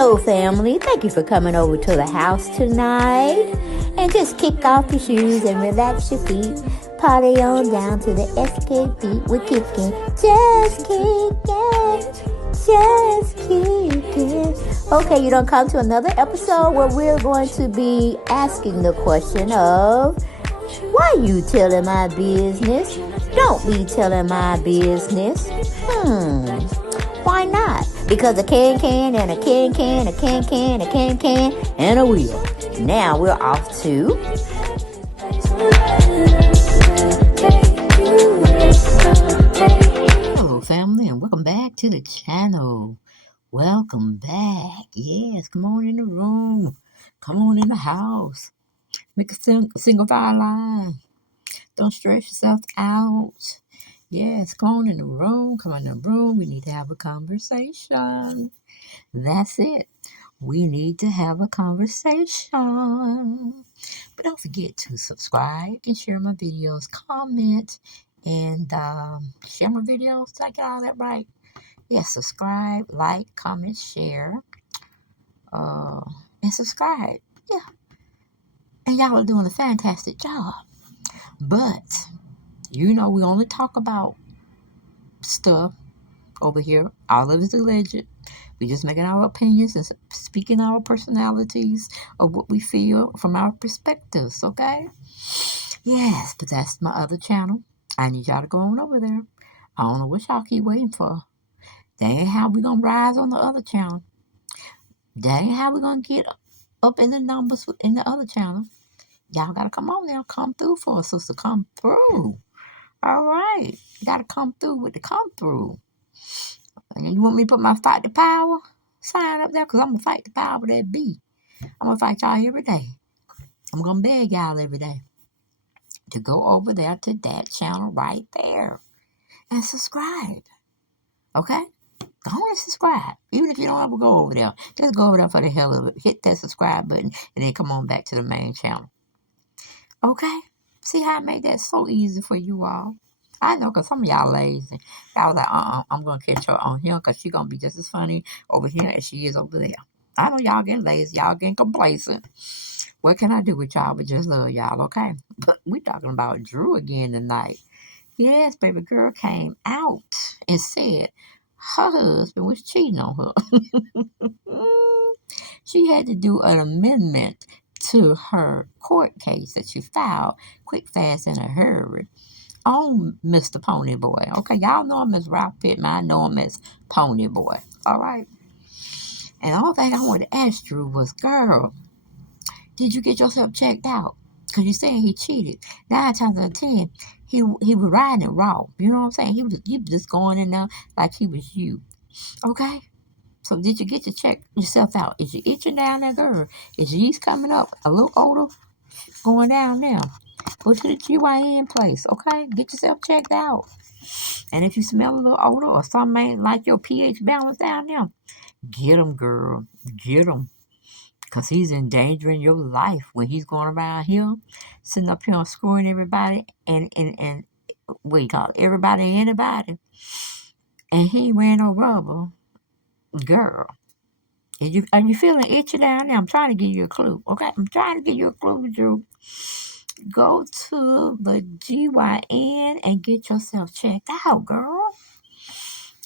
Hello, family. Thank you for coming over to the house tonight. And just kick off your shoes and relax your feet. Party on down to the SK beat. We're kicking. Just kicking. Just kicking. Okay, you don't come to another episode where we're going to be asking the question of, why you telling my business? Don't be telling my business. Why not? Because a can and a can, a can, and a wheel. Now we're off to... Hello, family, and welcome back to the channel. Welcome back. Yes, come on in the room. Come on in the house. Make a single file line. Don't stress yourself out. Yes, come on in the room. Come on in the room. We need to have a conversation. That's it. We need to have a conversation. But don't forget to subscribe and share my videos, comment, and share my videos. Did I get all that right? Yes, subscribe, like, comment, share, and subscribe. Yeah. And y'all are doing a fantastic job. But, you know, we only talk about stuff over here. All of it's alleged. We're just making our opinions and speaking our personalities of what we feel from our perspectives, okay? Yes, but that's my other channel. I need y'all to go on over there. I don't know what y'all keep waiting for. That ain't how we gonna rise on the other channel. That ain't how we gonna get up in the numbers in the other channel. Y'all gotta come on now. Come through for us, sister. Come through. All right. You gotta come through with the come through. And you want me to put my fight the power sign up there? Because I'm going to fight the power that be. I'm going to fight y'all every day. I'm going to beg y'all every day to go over there to that channel right there and subscribe. Okay? Go on and subscribe. Even if you don't ever go over there, just go over there for the hell of it. Hit that subscribe button and then come on back to the main channel. Okay? See how I made that so easy for you all? I know, because some of y'all lazy. Y'all was like, I'm going to catch her on here because she's going to be just as funny over here as she is over there. I know y'all getting lazy. Y'all getting complacent. What can I do with y'all but just love y'all, okay? But we talking about Drew again tonight. Yes, baby girl came out and said her husband was cheating on her. She had to do an amendment to her court case that she filed quick, fast, in a hurry on Mr. Pony Boy. Okay, y'all know him as Ralph Pittman. I know him as Pony Boy. All right. And the only thing I wanted to ask Drew was, girl, did you get yourself checked out? Because you saying he cheated. 9 times out of 10, he was riding it raw. You know what I'm saying? He was just going in there like he was you. Okay? So did you get to check yourself out? Is you itching down there, girl? Is your yeast coming up a little older? Going down now. Go to the GYN place, okay? Get yourself checked out. And if you smell a little odor or something ain't like your pH balance down there, get him, girl. Get him. Because he's endangering your life when he's going around here, sitting up here and screwing everybody and what you call it, everybody and anybody. And he ain't wearing no rubber. Girl. Are you feeling itchy down there? I'm trying to give you a clue, okay? I'm trying to give you a clue, Drew. Go to the GYN and get yourself checked out, girl.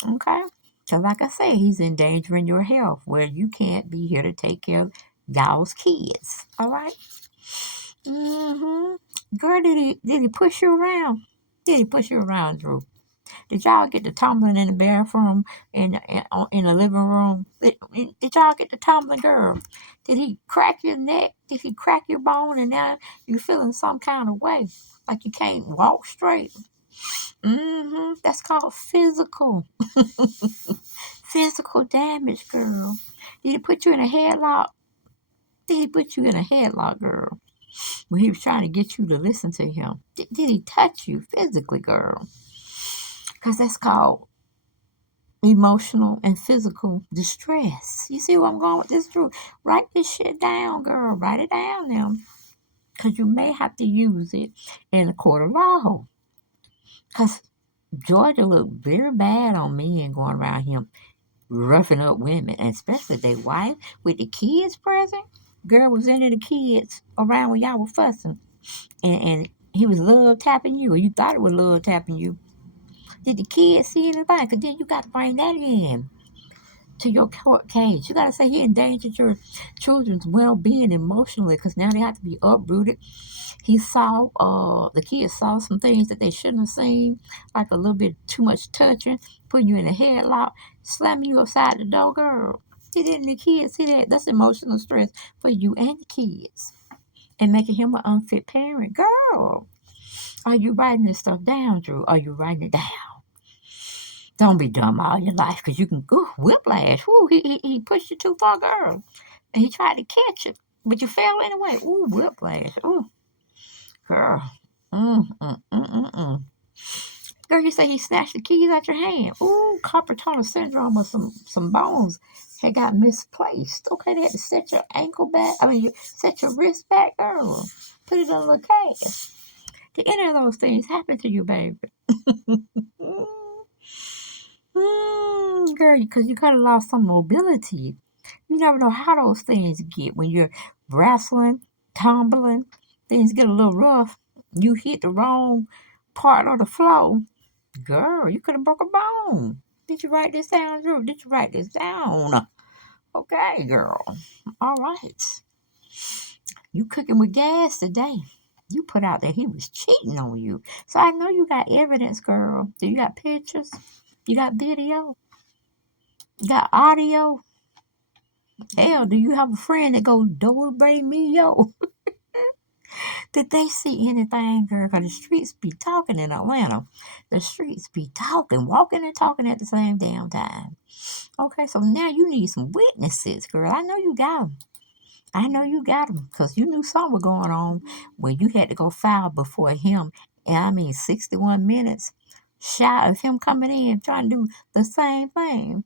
Okay? So like I said, he's endangering your health where you can't be here to take care of y'all's kids. All right? Girl, did he push you around? Did he push you around, Drew? Did y'all get the tumbling in the bathroom, in the living room? Did y'all get the tumbling, girl? Did he crack your neck? Did he crack your bone and now you feeling some kind of way? Like you can't walk straight? That's called physical. Physical damage, girl. Did he put you in a headlock? Did he put you in a headlock, girl? When he was trying to get you to listen to him? Did he touch you physically, girl? Because that's called emotional and physical distress. You see where I'm going with this, Drew? Write this shit down, girl. Write it down now. Because you may have to use it in a court of law. Because Georgia looked very bad on me and going around him roughing up women, and especially their wife with the kids present. Girl was into the kids around when y'all were fussing, and he was love tapping you, or you thought it was love tapping you. Did the kids see anything? Because then you got to bring that in to your court case. You got to say he endangered your children's well-being emotionally, because now they have to be uprooted. He saw, the kids saw some things that they shouldn't have seen, like a little bit too much touching, putting you in a headlock, slamming you upside the door, girl. He didn't the kids see that? That's emotional stress for you and the kids, and making him an unfit parent. Girl, are you writing this stuff down, Drew? Are you writing it down? Don't be dumb all your life, because you can go whiplash. Ooh, he pushed you too far, girl. And he tried to catch it, but you fell anyway. Ooh, whiplash. Ooh, girl. Mm. Girl, you say he snatched the keys out your hand. Ooh, carpal tunnel syndrome, or some bones had got misplaced. Okay, they had to set your ankle back. You set your wrist back, girl. Put it in a little cast. Did any of those things happen to you, baby? Girl, because you kind of lost some mobility. You never know how those things get when you're wrestling, tumbling. Things get a little rough. You hit the wrong part of the flow. Girl, you could have broke a bone. Did you write this down, Drew? Did you write this down? Okay, girl. All right. You cooking with gas today. You put out that he was cheating on you. So I know you got evidence, girl. Do you got pictures? You got video? You got audio? Hell, do you have a friend that goes, Dobre me, yo? Did they see anything, girl? Because the streets be talking in Atlanta. The streets be talking, walking and talking at the same damn time. Okay, so now you need some witnesses, girl. I know you got them. I know you got them, because you knew something was going on when you had to go file before him. And 61 minutes shy of him coming in trying to do the same thing.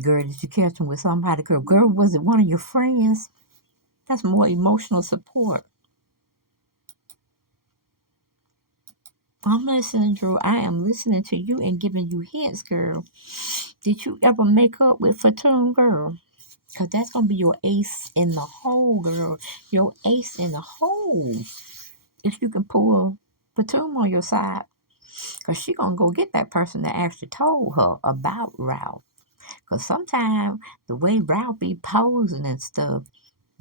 Girl, did you catch him with somebody? Girl, was it one of your friends? That's more emotional support. I'm listening, Drew. I am listening to you and giving you hints, girl. Did you ever make up with Fatoon, girl? Because that's going to be your ace in the hole, girl. Your ace in the hole. If you can pull Fatoon on your side. Because she going to go get that person that actually told her about RHOA. Because sometimes the way RHOA be posing and stuff,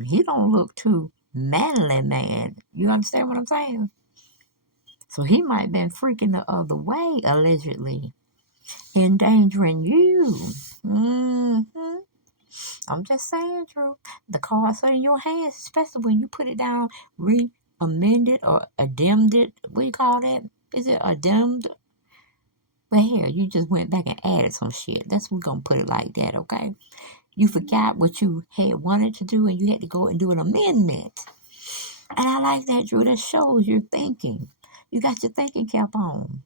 he don't look too manly, man. You understand what I'm saying? So he might have been freaking the other way, allegedly, endangering you. I'm just saying, Drew. The cards are in your hands, especially when you put it down, re-amended or addended it. What do you call that? Is it addended? Well, here, you just went back and added some shit. That's we're gonna put it like that, okay? You forgot what you had wanted to do, and you had to go and do an amendment. And I like that, Drew. That shows you're thinking. You got your thinking cap on.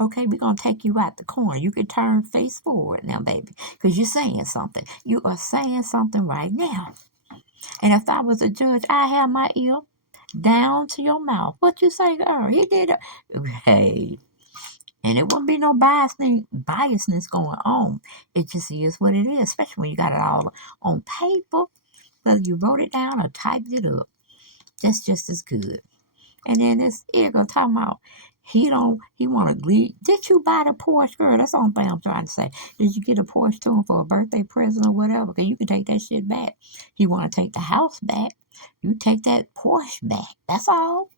Okay, we're going to take you out the corner. You can turn face forward now, baby, because you're saying something. You are saying something right now. And if I was a judge, I have my ear down to your mouth. What you say, girl? He did it. Hey. And it wouldn't be no biasness going on. It just is what it is, especially when you got it all on paper, whether you wrote it down or typed it up. That's just as good. And then this Igor talking about he want to leave. Did you buy the Porsche, girl? That's the only thing I'm trying to say. Did you get a Porsche to him for a birthday present or whatever? Because you can take that shit back. He want to take the house back. You take that Porsche back. That's all.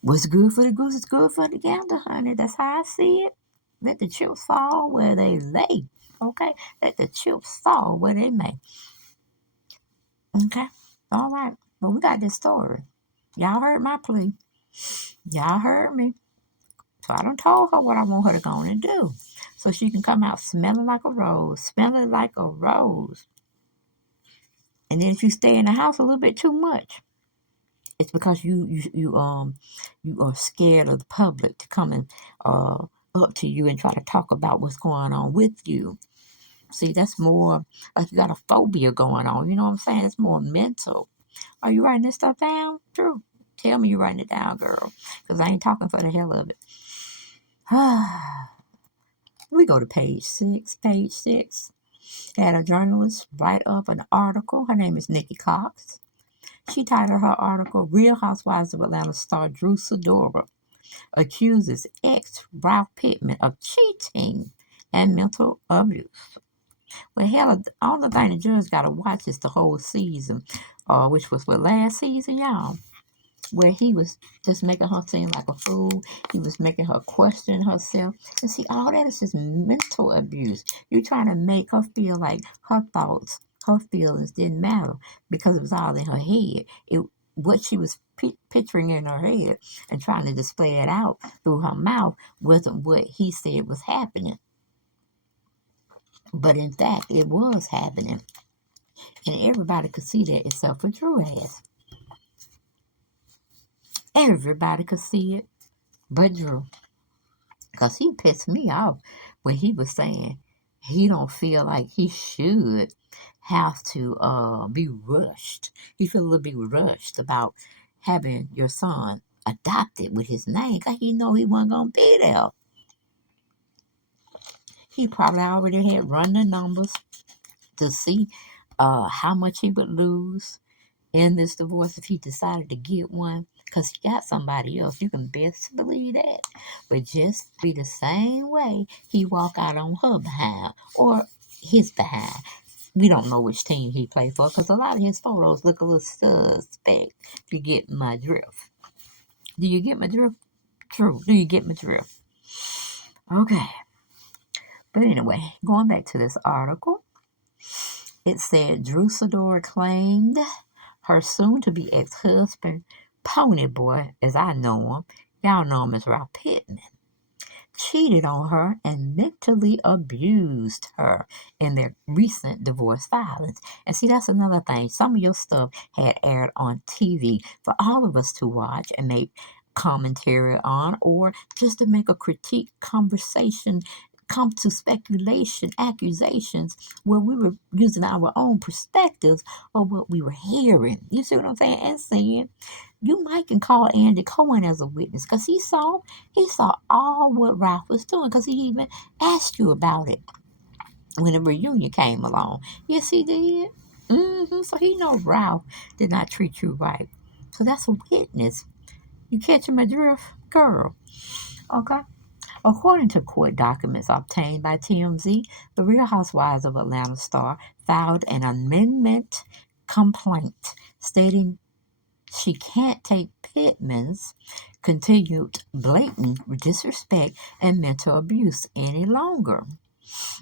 What's good for the goose is good for the gander, honey. That's how I see it. Let the chips fall where they lay. Okay? Let the chips fall where they may. Okay? All right. Well, we got this story. Y'all heard my plea. Y'all heard me. So I done told her what I want her to go on and do. So she can come out smelling like a rose. Smelling like a rose. And then if you stay in the house a little bit too much, it's because you are scared of the public to come and up to you and try to talk about what's going on with you. See, that's more like you got a phobia going on. You know what I'm saying? It's more mental. Are you writing this stuff down, Drew? Tell me you're writing it down, girl. Because I ain't talking for the hell of it. We go to page 6. Page 6 had a journalist write up an article. Her name is Nikki Cox. She titled her article, Real Housewives of Atlanta star Drew Sidora accuses ex Ralph Pittman of cheating and mental abuse. Well, hell, the only thing the judge got to watch is the whole season, which was what, last season, y'all, where he was just making her seem like a fool. He was making her question herself. And see, all that is just mental abuse. You're trying to make her feel like her thoughts, her feelings didn't matter because it was all in her head. What she was picturing in her head and trying to display it out through her mouth wasn't what he said was happening. But in fact, it was happening. And everybody could see that except for Drew ass. Everybody could see it but Drew. Because he pissed me off when he was saying he don't feel like he should have to be rushed. He feel a little bit rushed about having your son adopted with his name because he know he wasn't going to be there. He probably already had run the numbers to see how much he would lose in this divorce if he decided to get one, because he got somebody else. You can best believe that. But just be the same way he walk out on her behind or his behind. We don't know which team he played for because a lot of his photos look a little suspect. If you get my drift. Do you get my drift? True. Do you get my drift? Okay. But anyway, going back to this article, it said Drew Sidora claimed her soon-to-be ex-husband, Pony Boy, as I know him, y'all know him as Ralph Pittman, cheated on her and mentally abused her in their recent divorce filings. And see, that's another thing. Some of your stuff had aired on TV for all of us to watch and make commentary on, or just to make a critique conversation come to speculation, accusations, where we were using our own perspectives of what we were hearing. You see what I'm saying? And saying, you might can call Andy Cohen as a witness because he saw all what Ralph was doing because he even asked you about it when the reunion came along. Yes, he did. So he know Ralph did not treat you right. So that's a witness. You catching my drift, girl? Okay. According to court documents obtained by TMZ, the Real Housewives of Atlanta star filed an amendment complaint stating she can't take Pittman's continued blatant disrespect and mental abuse any longer.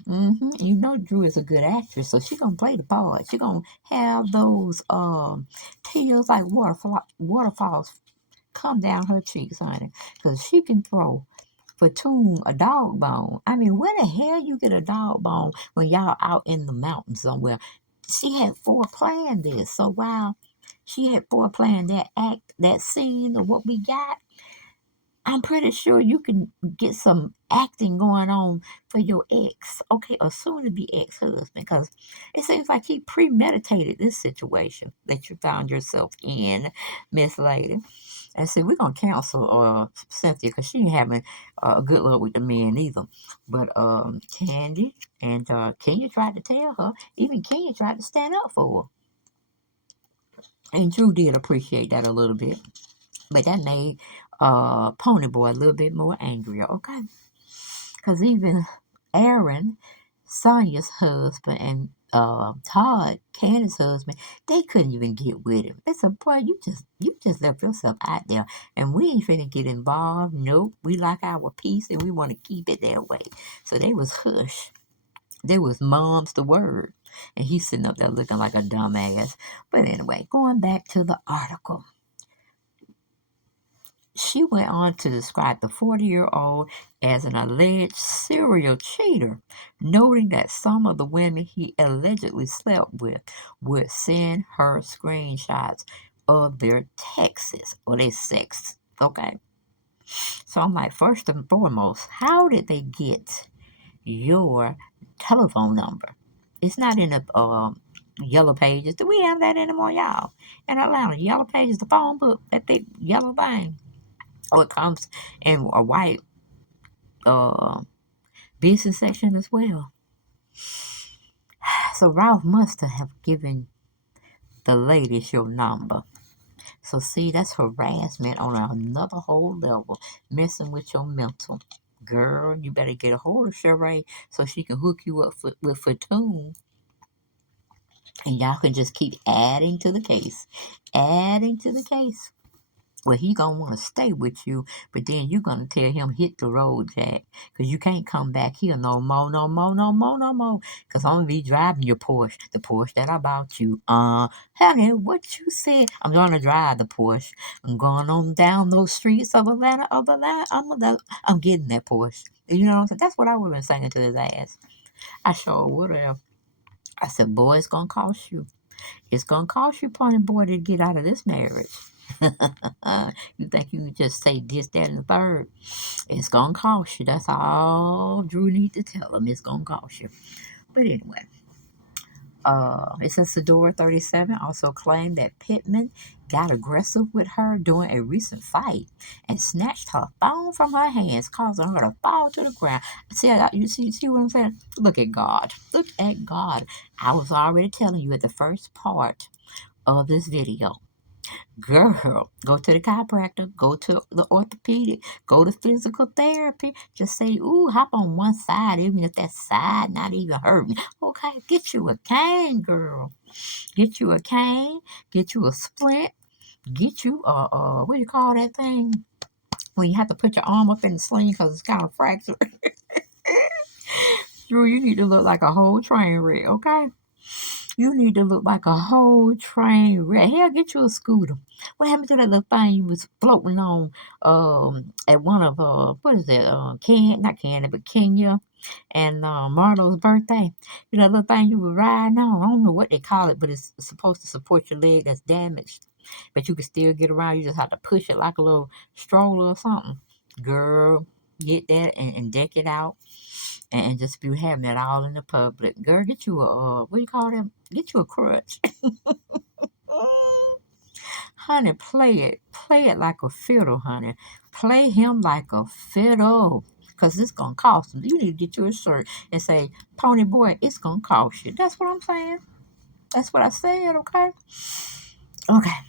You know Drew is a good actress, so she gonna play the part. She gonna have those tears like waterfalls come down her cheeks, honey, because she can throw for tune a dog bone. I mean, where the hell you get a dog bone when y'all out in the mountains somewhere? She had foreplanned this, so while she had foreplanned that act, that scene of what we got, I'm pretty sure you can get some acting going on for your ex, okay, or soon to be ex husband, because it seems like he premeditated this situation that you found yourself in, Miss Lady. And see, we're gonna cancel Cynthia because she ain't having a good luck with the men either. But Candy and Kenya tried to tell her. Even Kenya tried to stand up for her. And Drew did appreciate that a little bit. But that made Pony Boy a little bit more angrier, okay? Because even Aaron, Sonya's husband, and Todd, Candace's husband, they couldn't even get with him. They said, boy, you just left yourself out there, and we ain't finna get involved. Nope, we like our peace, and we want to keep it that way. So they was hush. They was mom's the word. And he's sitting up there looking like a dumbass. But anyway, going back to the article. She went on to describe the 40-year-old as an alleged serial cheater, noting that some of the women he allegedly slept with would send her screenshots of their texts or their sex. Okay. So I'm like, first and foremost, how did they get your telephone number? It's not in the yellow pages. Do we have that anymore, y'all? In Atlanta, yellow pages, the phone book, that big yellow thing. Or it comes in a white uh, business section as well. So Ralph must have given the ladies your number. So see, that's harassment on another whole level, messing with your mental. Girl, you better get a hold of Sheree so she can hook you up with Fatune, and y'all can just keep adding to the case, adding to the case. Well, he gonna want to stay with you, but then you gonna tell him hit the road, Jack, because you can't come back here no more, no more, no more, no more. Because I'm gonna be driving your Porsche, the Porsche that I bought you. Honey, what you said? I'm gonna drive the Porsche. I'm going on down those streets of Atlanta, I'm getting that Porsche. You know what I'm saying? That's what I would have been saying to his ass. I sure would have. I said, boy, it's gonna cost you. It's gonna cost you, Pony Boy, to get out of this marriage. You think you can just say this, that, and the third? It's gonna cost you. That's all Drew need to tell him. It's gonna cost you. But anyway, it says Sidora 37 also claimed that Pittman got aggressive with her during a recent fight and snatched her phone from her hands, causing her to fall to the ground. You see what I'm saying? Look at God. Look at God. I was already telling you at the first part of this video. Girl, go to the chiropractor, go to the orthopedic, go to physical therapy. Just say, ooh, hop on one side, even if that side not even hurting. Okay, get you a cane, girl. Get you a cane, get you a splint, get you what do you call that thing? When you have to put your arm up in the sling because it's kind of fractured. Drew, you need to look like a whole train wreck, okay? You need to look like a whole train wreck. Hell, get you a scooter. What happened to that little thing you was floating on at one of what is it? Not Canada, but Kenya and Marlo's birthday. You know, that little thing you were riding on. I don't know what they call it, but it's supposed to support your leg that's damaged. But you can still get around. You just have to push it like a little stroller or something. Girl, get that and deck it out and just be having that all in the public. Girl, get you a what do you call them? Get you a crutch. Honey, play it like a fiddle, honey. Play him like a fiddle, cause it's gonna cost him. You need to get you a shirt and say, "Pony Boy, it's gonna cost you." That's what I'm saying. That's what I said. Okay. Okay.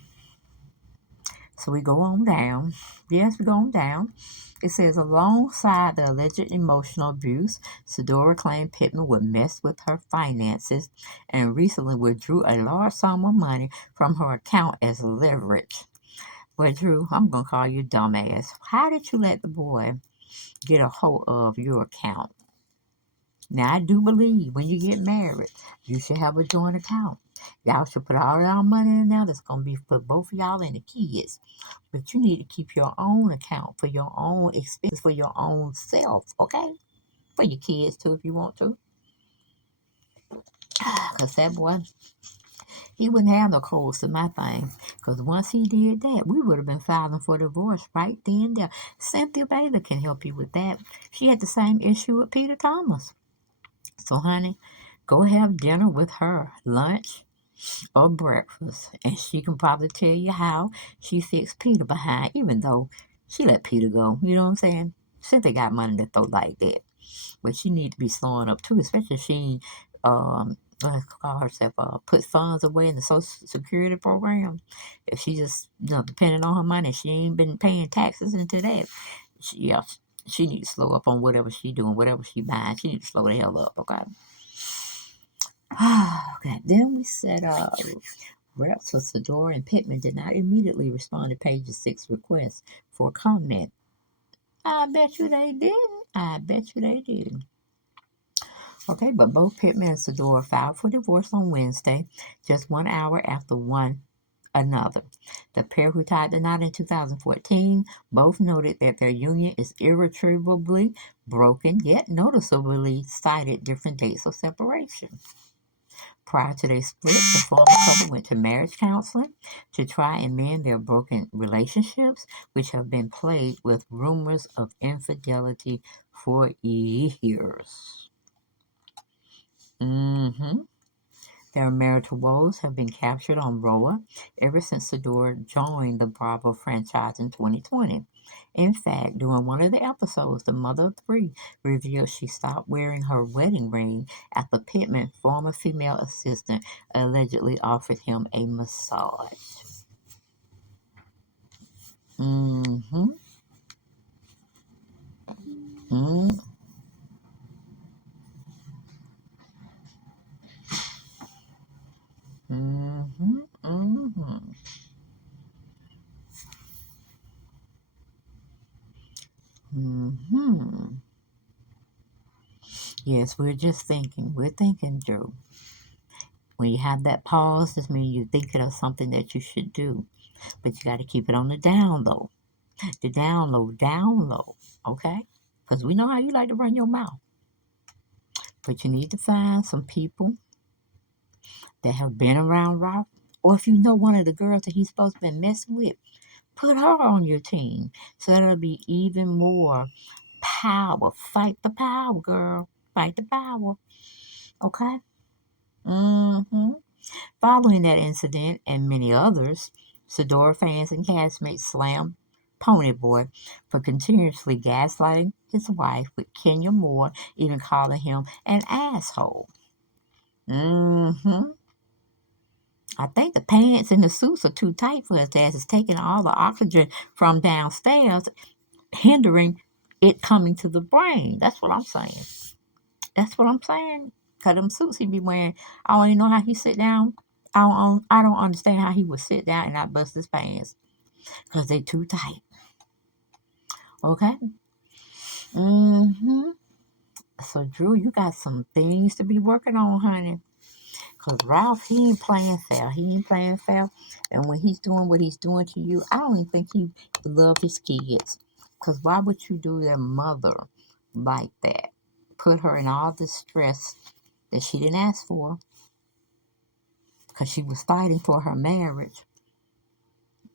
So we go on down. Yes, we go on down. It says, alongside the alleged emotional abuse, Sidora claimed Pittman would mess with her finances and recently withdrew a large sum of money from her account as leverage. Well, Drew, I'm going to call you dumbass. How did you let the boy get a hold of your account? Now, I do believe when you get married, you should have a joint account. Y'all should put all y'all money in there that's going to be for both of y'all and the kids. But you need to keep your own account for your own expenses, for your own self, okay? For your kids, too, if you want to. Because that boy, he wouldn't have no codes to my thing. Because once he did that, we would have been filing for divorce right then and there. Cynthia Baylor can help you with that. She had the same issue with Peter Thomas. So, honey, go have dinner with her, lunch or breakfast, and she can probably tell you how she fixed Peter behind, even though she let Peter go. You know what I'm saying? Cynthia got money to throw like that, but she need to be slowing up too, especially if she call herself put funds away in the Social Security program. If she just depending on her money, she ain't been paying taxes into that. She need to slow up on whatever she doing, whatever she buying. She need to slow the hell up, okay? Okay, then we said reps with Sidora and Pittman did not immediately respond to page 6 request for comment. I bet you they didn't. I bet you they did. Okay, but both Pittman and Sidora filed for divorce on Wednesday, just 1 hour after one another. The pair who tied the knot in 2014 both noted that their union is irretrievably broken, yet noticeably cited different dates of separation. Prior to their split, the former couple went to marriage counseling to try and mend their broken relationships, which have been plagued with rumors of infidelity for years. Mm-hmm. Their marital woes have been captured on RHOA ever since Sidora joined the Bravo franchise in 2020. In fact, during one of the episodes, the mother of three revealed she stopped wearing her wedding ring after Pittman, former female assistant, allegedly offered him a massage. Mm-hmm. Mm-hmm. Mm-hmm. Mm-hmm. Mm-hmm. Yes, we're just thinking. We're thinking, Drew. When you have that pause, this means you're thinking of something that you should do. But you got to keep it on the down low. The down low. Okay? Because we know how you like to run your mouth. But you need to find some people that have been around Ralph. Or if you know one of the girls that he's supposed to be messing with, put her on your team. So that'll be even more power. Fight the power, girl. Fight the power. Okay? Mm-hmm. Following that incident and many others, Sidora fans and castmates slammed Ponyboy for continuously gaslighting his wife with Kenya Moore, even calling him an asshole. Mm-hmm. I think the pants and the suits are too tight for his ass. It's taking all the oxygen from downstairs, hindering it coming to the brain. That's what I'm saying. That's what I'm saying. Cause them suits he be wearing, I don't even know how he sit down. I don't understand how he would sit down and not bust his pants. Cause they too tight. Okay. Mm-hmm. So Drew, you got some things to be working on, honey. Cause Ralph, he ain't playing fair. He ain't playing fair. And when he's doing what he's doing to you, I don't even think he love his kids. Cause why would you do their mother like that? Put her in all this stress that she didn't ask for. Cause she was fighting for her marriage.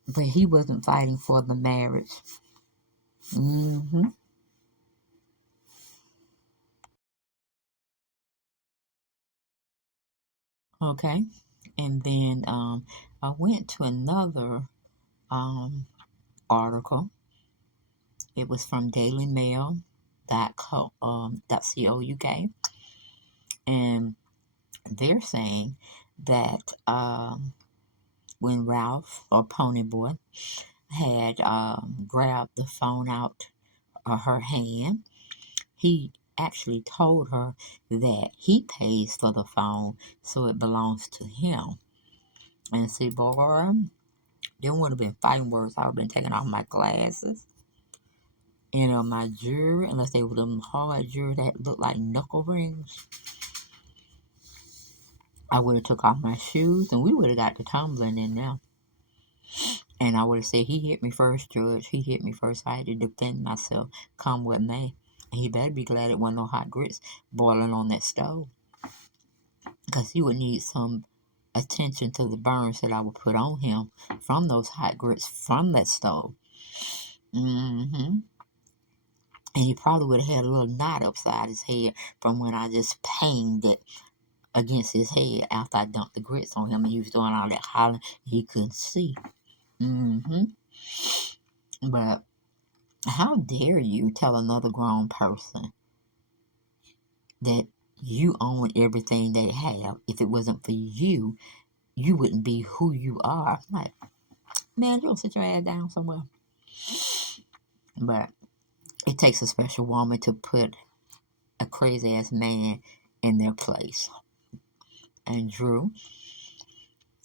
But he wasn't fighting for the marriage. Mm-hmm. Okay. And then I went to another um, article. It was from dailymail.co.uk. And they're saying that when Ralph or Ponyboy had grabbed the phone out of her hand, he actually told her that he pays for the phone, so it belongs to him. And see, boy, there would have been fighting words. I would have been taking off my glasses, my jewelry, unless they were them hard jewelry that looked like knuckle rings. I would have took off my shoes, and we would have got the tumbling in there. And I would have said, he hit me first, Judge. He hit me first. I had to defend myself. Come with me. And he better be glad it wasn't no hot grits boiling on that stove. Because he would need some attention to the burns that I would put on him from those hot grits from that stove. Mm-hmm. And he probably would have had a little knot upside his head from when I just panged it against his head after I dumped the grits on him and he was doing all that hollering he couldn't see. Mm-hmm. But how dare you tell another grown person that you own everything they have? If it wasn't for you, you wouldn't be who you are. Like, man, you'll sit your ass down somewhere. But it takes a special woman to put a crazy ass man in their place. And Drew,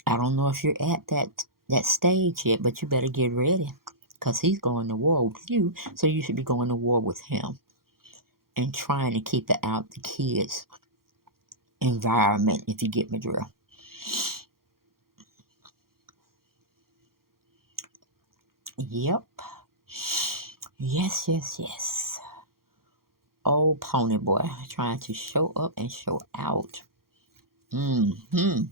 I don't know if you're at that stage yet, but you better get ready. Because he's going to war with you, so you should be going to war with him. And trying to keep it out the kids' environment, if you get me, Drew. Yep. Yes, yes, yes. Old pony boy trying to show up and show out. Mm-hmm.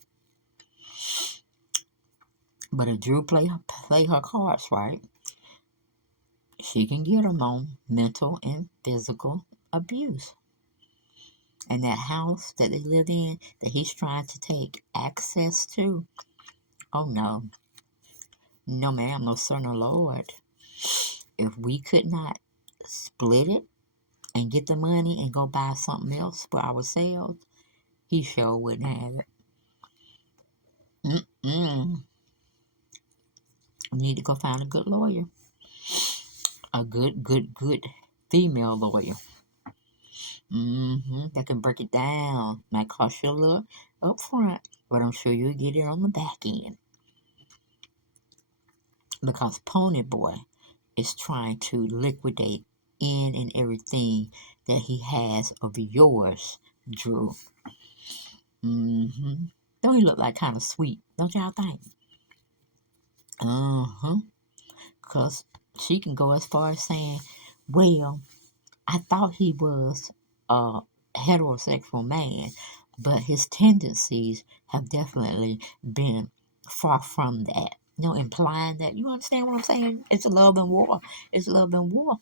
But if Drew play her cards right, she can get him on mental and physical abuse. And that house that they live in that he's trying to take access to. Oh no. No ma'am, no sir, no Lord. If we could not split it and get the money and go buy something else for ourselves, he sure wouldn't have it. Mm-mm. We need to go find a good lawyer. A good female lawyer. That can break it down. Might cost you a little up front, but I'm sure you'll get it on the back end. Because Pony Boy is trying to liquidate in and everything that he has of yours, Drew. Don't he look like kind of sweet? Don't y'all think? Because she can go as far as saying, well, I thought he was a heterosexual man, but his tendencies have definitely been far from that. Implying that, you understand what I'm saying? It's a love and war. It's love and war.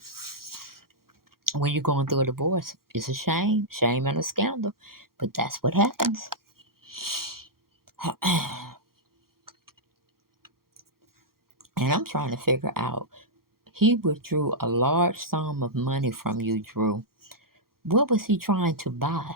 When you're going through a divorce, it's a shame and a scandal, but that's what happens. And I'm trying to figure out, he withdrew a large sum of money from you, Drew. What was he trying to buy?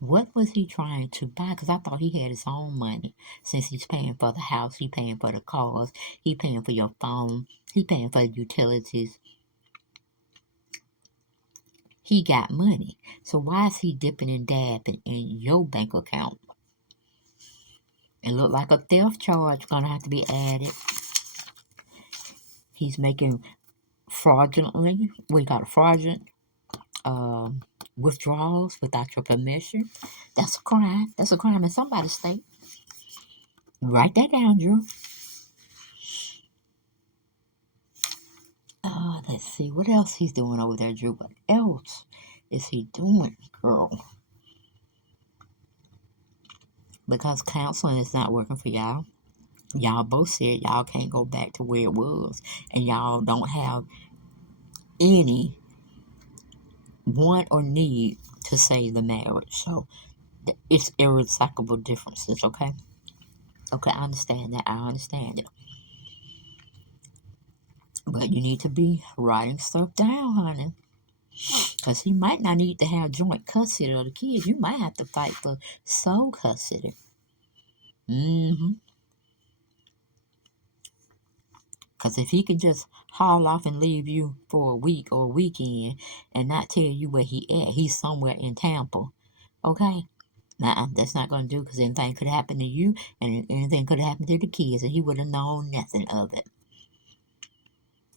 What was he trying to buy? Because I thought he had his own money. Since he's paying for the house, he paying for the cars, he paying for your phone, he paying for the utilities. He got money. So why is he dipping and dabbing in your bank account? It looked like a theft charge gonna have to be added. He's making fraudulently, we got fraudulent withdrawals without your permission. That's a crime. That's a crime in somebody's state. Write that down, Drew. Let's see what else he's doing over there, Drew. What else is he doing, girl? Because counseling is not working for y'all. Y'all both said y'all can't go back to where it was, and y'all don't have any want or need to save the marriage. So it's irreconcilable differences, okay? Okay, I understand that. I understand it. But you need to be writing stuff down, honey. Because he might not need to have joint custody of the kids. You might have to fight for sole custody. Because if he can just haul off and leave you for a week or a weekend and not tell you where he at, he's somewhere in Tampa. Okay? Nah, that's not going to do, because anything could happen to you and anything could happen to the kids and he would have known nothing of it.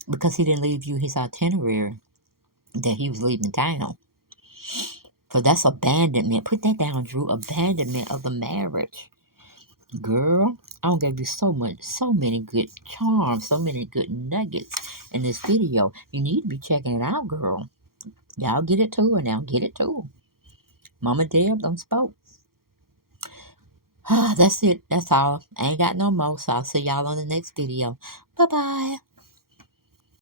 Because he didn't leave you his itinerary that he was leaving town. So that's abandonment. Put that down, Drew. Abandonment of the marriage. Girl, I don't give you so many good charms, so many good nuggets in this video. You need to be checking it out, girl. Y'all get it to her now. Get it to her. Mama Deb done spoke. That's it. That's all. I ain't got no more, so I'll see y'all on the next video. Bye-bye.